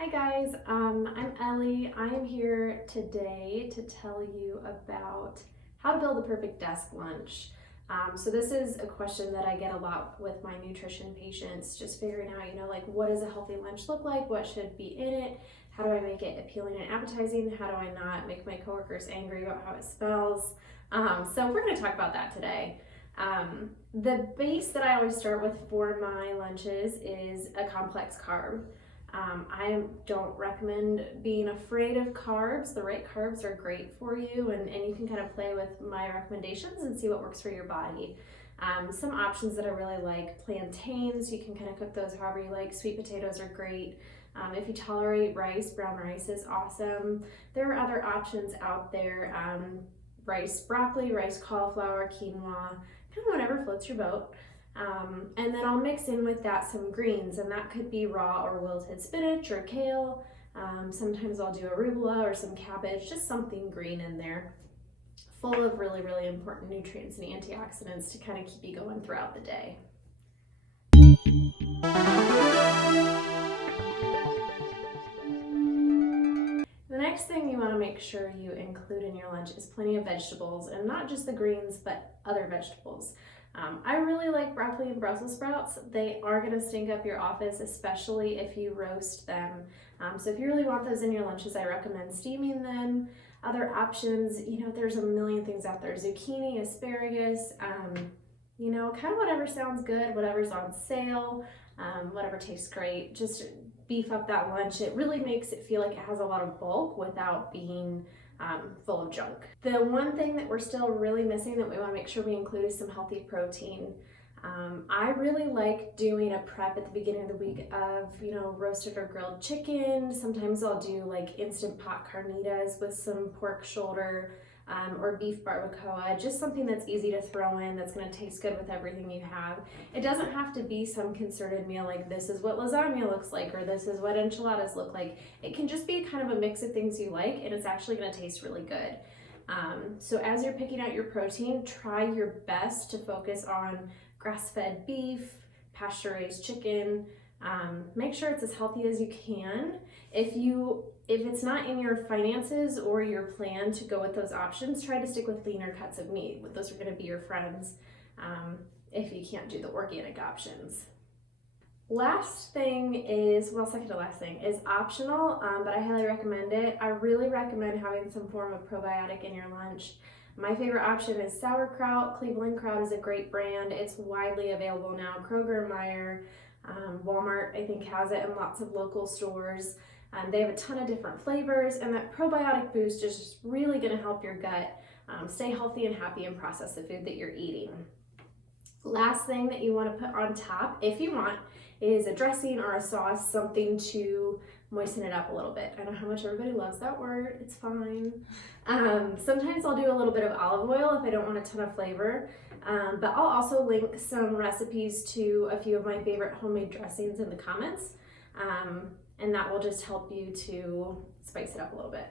Hi guys, I'm Ellie. I am here today to tell you about how to build the perfect desk lunch. So this is a question that I get a lot with my nutrition patients, just figuring out, like what does a healthy lunch look like? What should be in it? How do I make it appealing and appetizing? How do I not make my coworkers angry about how it smells? So we're gonna talk about that today. The base that I always start with for my lunches is a complex carb. I don't recommend being afraid of carbs. The right carbs are great for you, and you can kind of play with my recommendations and see what works for your body. Some options that I really like: plantains. You can kind of cook those however you like. Sweet potatoes are great. If you tolerate rice, brown rice is awesome. There are other options out there: rice broccoli, rice cauliflower, quinoa, kind of whatever floats your boat. And then I'll mix in with that some greens, and that could be raw or wilted spinach or kale. Sometimes I'll do arugula or some cabbage, just something green in there, full of really, really important nutrients and antioxidants to kind of keep you going throughout the day. The next thing you want to make sure you include in your lunch is plenty of vegetables, and not just the greens, but other vegetables. I really like broccoli and Brussels sprouts. They are going to stink up your office, especially if you roast them. So if you really want those in your lunches, I recommend steaming them. Other options, there's a million things out there: zucchini, asparagus, kind of whatever sounds good, whatever's on sale, whatever tastes great. Just beef up that lunch. It really makes it feel like it has a lot of bulk without being full of junk. The one thing that we're still really missing that we want to make sure we include is some healthy protein. I really like doing a prep at the beginning of the week of, roasted or grilled chicken. Sometimes I'll do like instant pot carnitas with some pork shoulder, or beef barbacoa, just something that's easy to throw in, that's going to taste good with everything you have. It doesn't have to be some concerted meal like this is what lasagna looks like or this is what enchiladas look like. It can just be kind of a mix of things you like, and it's actually going to taste really good. So as you're picking out your protein, try your best to focus on grass-fed beef, pasture-raised chicken. Make sure it's as healthy as you can. If it's not in your finances or your plan to go with those options, try to stick with leaner cuts of meat. Those are going to be your friends if you can't do the organic options. Second to last thing is optional, but I highly recommend it. I really recommend having some form of probiotic in your lunch. My favorite option is sauerkraut. Cleveland Kraut is a great brand. It's widely available now. Kroger, Meijer, Walmart, I think, has it, and lots of local stores. They have a ton of different flavors, and that probiotic boost is just really going to help your gut stay healthy and happy and process the food that you're eating. Last thing that you want to put on top, if you want, is a dressing or a sauce, something to moisten it up a little bit. I know how much everybody loves that word. It's fine. Sometimes I'll do a little bit of olive oil if I don't want a ton of flavor, but I'll also link some recipes to a few of my favorite homemade dressings in the comments, and that will just help you to spice it up a little bit.